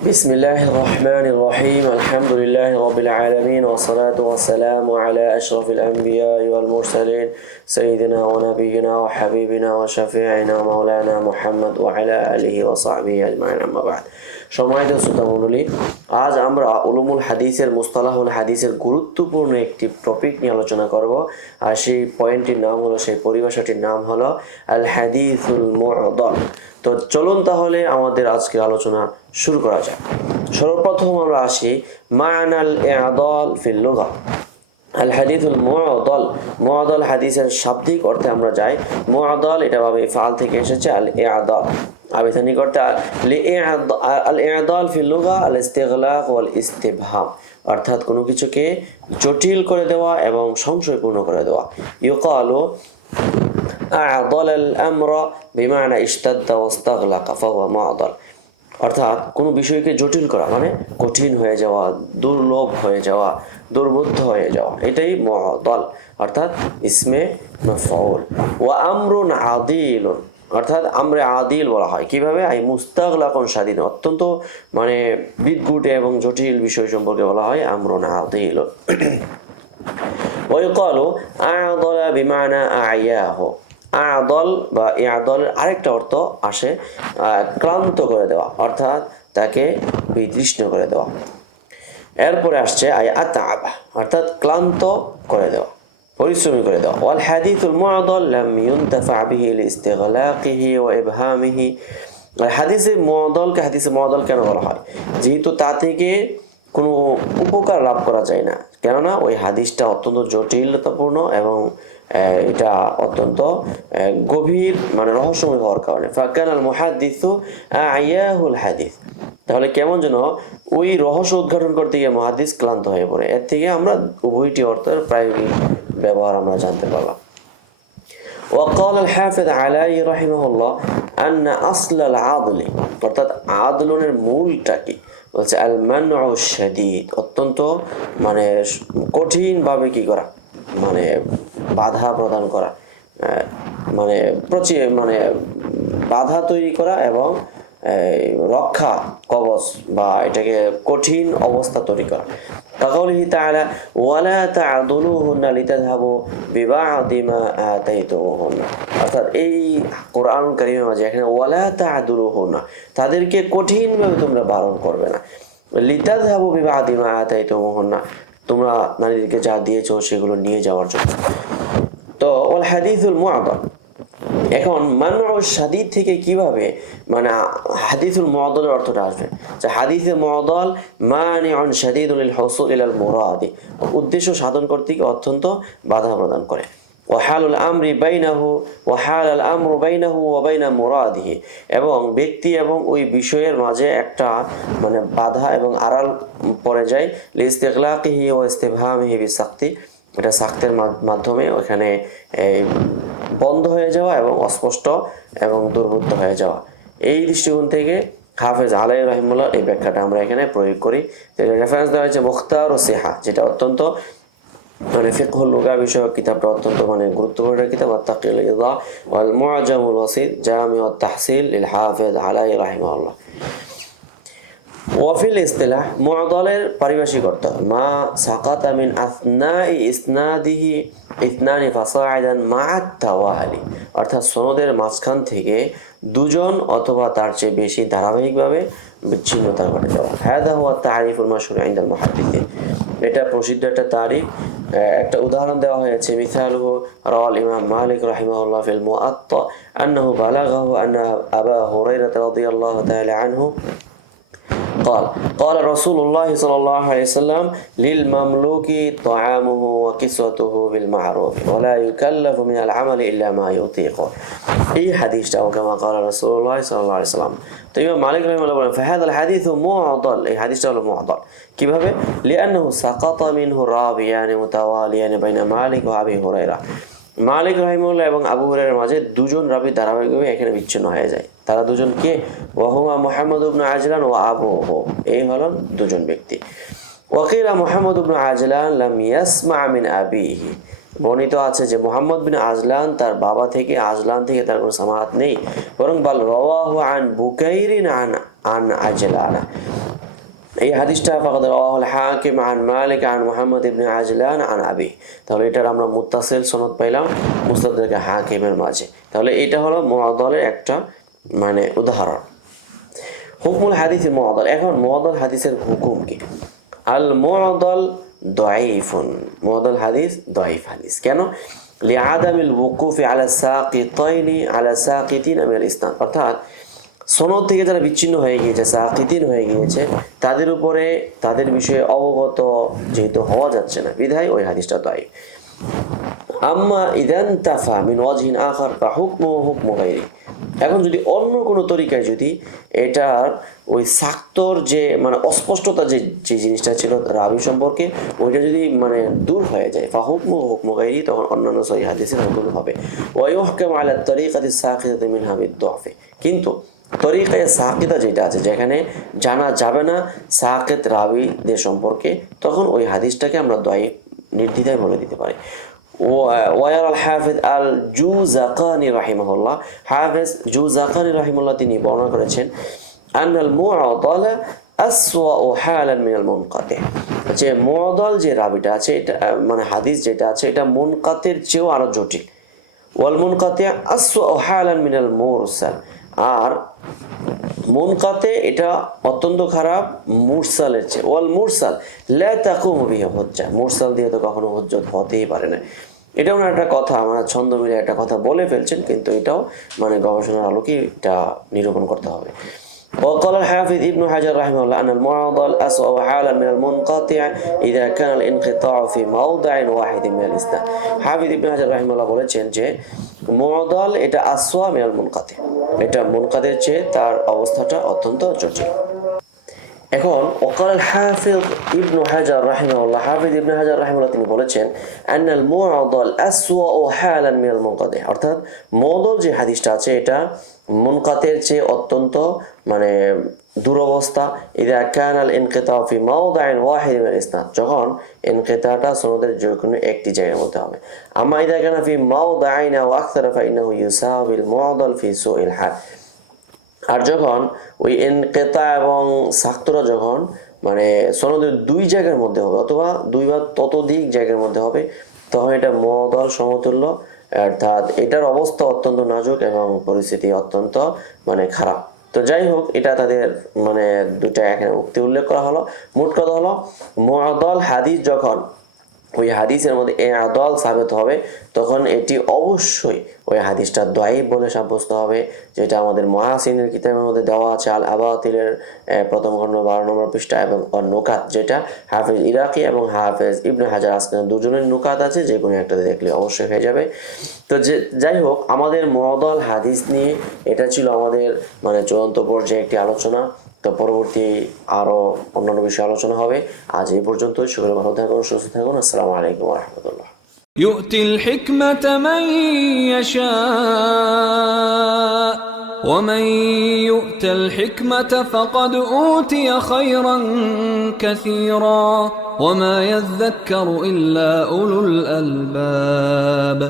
بسم الله الرحمن الرحيم الحمد لله رب العالمين والصلاة والسلام على أشرف الأنبياء والمرسلين سيدنا ونبينا وحبيبنا وشفيعنا مولانا محمد وعلى آله وصحبه أجمعين أما بعد সম্মানিত শ্রোতামণ্ডলী, আজ আমরা উলুমুল হাদিসের মুস্তালাহুল হাদিসের গুরুত্বপূর্ণ একটি টপিক নিয়ে আলোচনা করব। আর সেই পয়েন্টটির নাম হলো, সেই পরিভাষাটির নাম হলো আল হাদিসুল মুআদাল। তো চলুন তাহলে আমাদের আজকের আলোচনা শুরু করা যাক। সর্বপ্রথম আমরা আসি মা'নাল ই'দাল ফিল লুগা। আল হাদিসুল মুআদাল, মুআদাল হাদিসের শাব্দিক অর্থে আমরা যাই। মুআদাল এটা ভাবে ফাল থেকে এসেছে আল ই'দাল, আবিধানিক অর্থে আল ই'দাল ফিল লুগা আল ইস্তিগলাক ওয়াল ইস্তিবহাম, অর্থাৎ কোনো কিছুকে জটিল করে দেওয়া এবং সংশয়পূর্ণ করে দেওয়া। ইউকালু আ'দাল আমর বিমানা ইশতাদ্দা ওয়াস্তাগলাকা ফাহুয়া মুআদাল, অর্থাৎ কোনো বিষয়কে জটিল করা মানে কঠিন হয়ে যাওয়া, দুর্লভ হয়ে যাওয়া, দুর্বোধ্য হয়ে যাওয়া, এটাই মুআদাল, অর্থাৎ ইসমে মাফউল। ওয়া আমরুন আদিলুন, অর্থাৎ আমরে আদিল বলা হয় কিভাবে, আই মুস্তাগলাকুন শাদীদ, অত্যন্ত মানে বিদঘুটে এবং জটিল বিষয় সম্পর্কে বলা হয় আমরুন আদিলুন। ওয়া ইউকালু আ'দালা বিমানা আ'য়াহু, আ'দাল বা ই'দাল আরেকটা অর্থ আসে ক্লান্ত করে দেওয়া, অর্থাৎ তাকে বিতৃষ্ণ করে দেওয়া। এরপরে আসছে আই আতআবা, অর্থাৎ ক্লান্ত করে দেওয়া, পরিশ্রমী করে দেওয়া। ওয়াল হাদিসুল মুআদাল লাম ইউনতাফা বিহি লিইস্তিগলাকিহি ওয়া ইবহামিহি, হাদিসে মুআদালকে হাদিসে মুআদাল কেন বলা হয়, যেহেতু তা থেকে কোনো উপকার লাভ করা যায় না, কেননা ওই হাদিসটা অত্যন্ত জটিলতাপূর্ণ এবং এটা অত্যন্ত গভীর মানে রহস্যময় হওয়ার কারণে। ফাকানাল মুহাদ্দিসু আ'য়াহুল হাদিস, তাহলে কেমন যেন ওই রহস্য উদ্ঘাটন করতে গিয়ে মুহাদ্দিস ক্লান্ত হয়ে পড়ে। এর থেকে আমরা উভয়টি অর্থের প্রায়োগিক ব্যবহার আমরা জানতে পারলাম। وقال الحافظ علي رحمه الله أن أصل العدل, অর্থাৎ আদলনের মূলটা কি বলছে, আল মানউ শাদীদ, অত্যন্ত মানে কঠিন ভাবে কি করা, মানে বাধা প্রদান করা, মানে মানে বাধা তৈরি করা এবং রক্ষা কবচ বা এটাকে কঠিন অবস্থা তৈরি করা। কাউলিহি তাআলা ওয়ালা তা'দুলুহুন্না লিতাযহাবু বিবা'দি মা আতাইতুমুহুন্না, অর্থাৎ এই কোরআন কারীমের মাঝে এখানে ওয়ালা তা'দুলুহুন্না, তাদেরকে কঠিনভাবে তোমরা বারণ করবে না, লিতাযহাবু বিবা'দি মা আতাইতুমুহুন্না, তোমরা নারীদেরকে যা দিয়েছো সেগুলো নিয়ে যাওয়ার জন্য। তো ওয়াল হাদিসুল মুআদাল, এখন মানউ শাদীদ থেকে কিভাবে মানে হাদিসুল মুআদালের অর্থটা আসবে, যে হাদিসে মুআদাল মানিউন শাদীদুল লিল হুসুল ইলাল মুরাদি, উদ্দেশ্য সাধন করতে অত্যন্ত বাধা প্রদান করে। ওয়া হালুল আমরি বাইনাহু ওয়া হালাল আমরু বাইনাহু ওয়া বাইনা মুরাদিহি, এবং ব্যক্তি এবং ওই বিষয়ের মাঝে একটা মানে বাধা এবং আড়াল পড়ে যায়। লিইস্তিগলাকিহি ওয়া ইস্তিবহামিহি বিসাক্তি, এটা সাক্তের মাধ্যমে ওখানে বন্ধ হয়ে যাওয়া এবং অস্পষ্ট এবং দুর্বোধ্য হয়ে যাওয়া। এই দৃষ্টিকোণ থেকে হাফেজ আলাই রাহিমাহুল্লাহ এই ব্যাখ্যাটা আমরা এখানে প্রয়োগ করি। রেফারেন্স দেওয়া হয়েছে মুখতার ও সিহা, যেটা অত্যন্ত মানে ফিকহুল লুগা বিষয়ক কিতাবটা অত্যন্ত মানে গুরুত্বপূর্ণ কিতাব, আত-তাকিল ইদা ওয়াল মুআজামুল ওয়াসিত জামিউত তাহসিল লিল হাফেজ আলাই রাহিমাহুল্লাহ। ওয়াফিল ইসতিলাহ, মুআদালের পারিভাষিক অর্থ মা সাকাতা মিন আসনাই ইসনাদিহি ইসনানি ফাসাইদান মা'আত তাওয়ালি, অর্থাৎ সনদের মাঝখান থেকে দুজন অথবা তার চেয়ে বেশি ধারাবাহিকভাবে বিচ্ছিন্নতা ঘটে যাওয়া। হাদা হুয়া তারিফুল মাশহুর ইনদাল মুহাদ্দিসিন, এটা প্রসিদ্ধ একটা তারিফ। একটা উদাহরণ দেওয়া হয়েছে, মিসালুহু রাওয়াল ইমাম মালিক রাহিমাহুল্লাহ ফিল মুআত্তা আন্নাহু বালাগাহু আন্না আবা হুরায়রা রাদিয়াল্লাহু তাআলা আনহু قال رسول الله صلى الله عليه وسلم للمملوك طعامه وكسوته بالمعروف ولا يكلف من العمل إلا ما يطيق, এই হাদিসটা كما قال رسول الله صلى الله عليه وسلم। তো ইমাম মালিক রাহিমাহুল্লাহ বলেন فهذا الحديث معضل, এই হাদিসটা হলো মুআদাল কিভাবে, لأنه سقط منه راويان متواليان بين مالك وأبي هريرة, মালিক রাহিমাহুল্লাহ এবং আবু হুরায়রার মাঝে দুজন রাবী ধারাবাহিকভাবে এখানে বিচ্ছিন্ন হয়ে যায়। তারা দুজন কে, ওয়াহুমা মুহাম্মদ ইবনে আজলান ওয়া আবুহু, এই হলেন দুজন ব্যক্তি। ওয়াকিলা মুহাম্মদ ইবনে আজলান লাম ইয়াসমা মিন আবিহি, বর্ণিত আছে যে মুহাম্মদ বিন আজলান তার বাবা থেকে আজলান থেকে তার কোনো সামাআত নেই, বরং বাল রাওয়াহু আন বুকাইরিন আন আজলানা। এই হাদিসটা ফাকাদ রাওয়াহুল হাকিম আন মালিক আন মুহাম্মদ ইবনে আজলান আন আবি। তাহলে এটার আমরা মুত্তাসিল সনদ পাইলাম মুস্তাদরাক হাকিমের মাঝে। তাহলে এটা হলো মুআদ্দালের একটা মানে উদাহরণ। হুকমুল হাদিস মুআদ্দাল। এখন মুআদ্দাল হাদিসের হুকুম কি? আল মুআদ্দাল দাঈফুন, মুআদ্দাল হাদিস দাঈফ হাদিস। কেন? লিআদামিল ওকুফি আলা সাকিতাইনি আলা সাকিতিন মিনাল ইসনাদ, অর্থাৎ সনদ থেকে যারা বিচ্ছিন্ন হয়ে গিয়েছে, সাকিতিন হয়ে গিয়েছে, তাদের উপরে তাদের বিষয়ে অবগত যেহেতু হওয়া যাচ্ছে না, বিধায় ওই হাদিসটা দাঈফ। আম্মা ইদান তাফা মিন ওয়াজহিন আখার ফা হুকমুহু হুকমু গায়রি। এখন যদি অন্য কোনো তরিকায় যদি এটার ওই সাক্তর যে মানে অস্পষ্টতা যে জিনিসটা ছিল রাবি সম্পর্কে, ওইটা যদি মানে দূর হয়ে যায়, ফা হুকমুহু হুকমু গায়রি, তখন অন্যান্য সহিহ হাদিসের হুকুম হবে। ওয়া ইউহকামু আলা তরিকাতি সাকিতাতি মিনহা বিদ-দু'ফি। কিন্তু তরিকায়ে সাকিতা যেটা আছে, যেখানে জানা যাবে না সাকিত রাবিদের সম্পর্কে, তখন ওই হাদিসটাকে আমরা দাঈফ নির্দ্বিধায় বলে দিতে পারি। ওয়ার আল হাফিজ আল জুজাকানি রাহিমাহুল্লাহ, হাফিজ জুজাকানি রাহিমাহুল্লাহ তিনি বর্ণনা করেছেন আনাল মুআদ্দাল আসওয়াউ হালান মিনাল মুনকাতি, যে মুআদ্দাল যে রাবিটা আছে, এটা মানে হাদিস যেটা আছে, এটা মুনকাতের চেয়েও আরো জটিল। ওয়াল মুনকাতি আসওয়াউ হালান মিনাল মুরসাল, আর মুনকাতে এটা অত্যন্ত খারাপ মুরসালের চেয়ে। ওয়াল মুরসাল লা তাকুমু বিহি হুজ্জা, মুরসাল দিয়ে তো কখনো হুজ্জত হতেই পারে না। এটাও না একটা কথা, আমরা ছন্দ মিলে একটা কথা বলে ফেলছেন, কিন্তু এটাও মানে গবেষণার আলোকে এটা নিরূপণ করতে হবে। وقال الحافظ ابن حجر رحمه الله أن المعضل أسوأ حالا من المنقطع إذا كان الانقطاع في موضع واحد من الإسناد। হাফিজ ইবনে হাজার রাহিমাহুল্লাহ বলেছেন যে মুআদ্দাল এটা আসওয়া মিনাল মুনকাতি, এটা মুনকাতের চেয়ে তার অবস্থাটা অত্যন্ত জটিল। এখন ওয়াকাল হাফিজ ইবনে হাজার রাহিমাহুল্লাহ, হাফিজ ইবনে হাজার রাহিমাহুল্লাহ তিনি বলেছেন আন্নাল মুআদ্দাল আসওয়াউ হালান মিনাল মুনকাতি, অর্থাৎ মুআদ্দাল যে হাদিসটা আছে এটা মুনকাতের চেয়ে অত্যন্ত মানে দুরবস্থা। ইযা কানাল ইনকিতাউ ফি মাওদি'in ওয়াহিদ মিনাল ইসনাদ, যখন ইনকিতাটা সনদের যে কোনো একটি জায়গার মধ্যে হবে। আম্মা ইযা কানা ফি মাওদি'in ওয়া আকসার ফা ইন্নাহু ইউসাবিল মুআদ্দাল ফি সুইল হাল। আর যখন ওই ইনকিতা এবং সাক্তরা যখন মানে সনদের দুই জায়গার মধ্যে হবে, অথবা দুই বা ততোধিক জায়গার মধ্যে হবে, তখন এটা মুআদ্দাল সমতুল্য, অর্থাৎ এটার অবস্থা অত্যন্ত নাজুক এবং পরিস্থিতি অত্যন্ত মানে খারাপ। তো যাই হোক, এটা তাদের মানে দুটা এখানে উক্তি উল্লেখ করা হলো। মোট কথা হলো মুআদ্দাল হাদিস যখন ওই হাদিসের মধ্যে আদল সাবিত হবে, তখন এটি অবশ্যই ওই হাদিসটা দাঈফ বলে সাব্যস্ত হবে, যেটা আমাদের মুহাসিনের কিতাবের মধ্যে দেওয়া আছে আল আবাতিলের প্রথম খণ্ড 12 নম্বর পৃষ্ঠা, এবং নুকাত যেটা হাফিজ ইরাকি এবং হাফিজ ইবনে হাজার আসকালানি দুজনের নুকাত আছে, যে কোনো একটা দেখলে অবশ্যই হয়ে যাবে। তো যাই হোক, আমাদের মুআদ্দাল হাদিস নিয়ে এটা ছিল আমাদের মানে চূড়ান্ত পর্যায়ে একটি আলোচনা। তো পরবর্তী আরো অন্যান্য বিষয়ে আলোচনা হবে। আজ এই পর্যন্তই। সকলে ভালো থাকুন, সুস্থ থাকুন। আসসালামু আলাইকুম ওয়া রাহমাতুল্লাহ। يؤتي الحكمة من يشاء ومن يؤت الحكمة فقد أوتي خيرا كثيرا وما يذكر إلا أولو الألباب.